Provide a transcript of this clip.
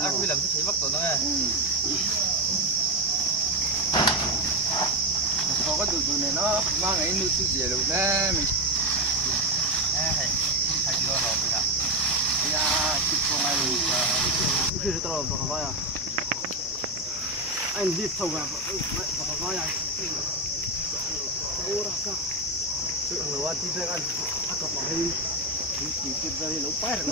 Aku làm cái gì bắt tụi nó nghe. Có cái tụi này nó mang cái nước thứ gì đâu nè mình. Hay chưa rồi bây giờ. Ya, chụp con này thì cái tao bảo vậy à. Anh đi sâu vào bảo vậy à. Ủa ra. Sự nó đi ra ăn. Ác bảo hay. Chỉ kịp ra thì nó phải là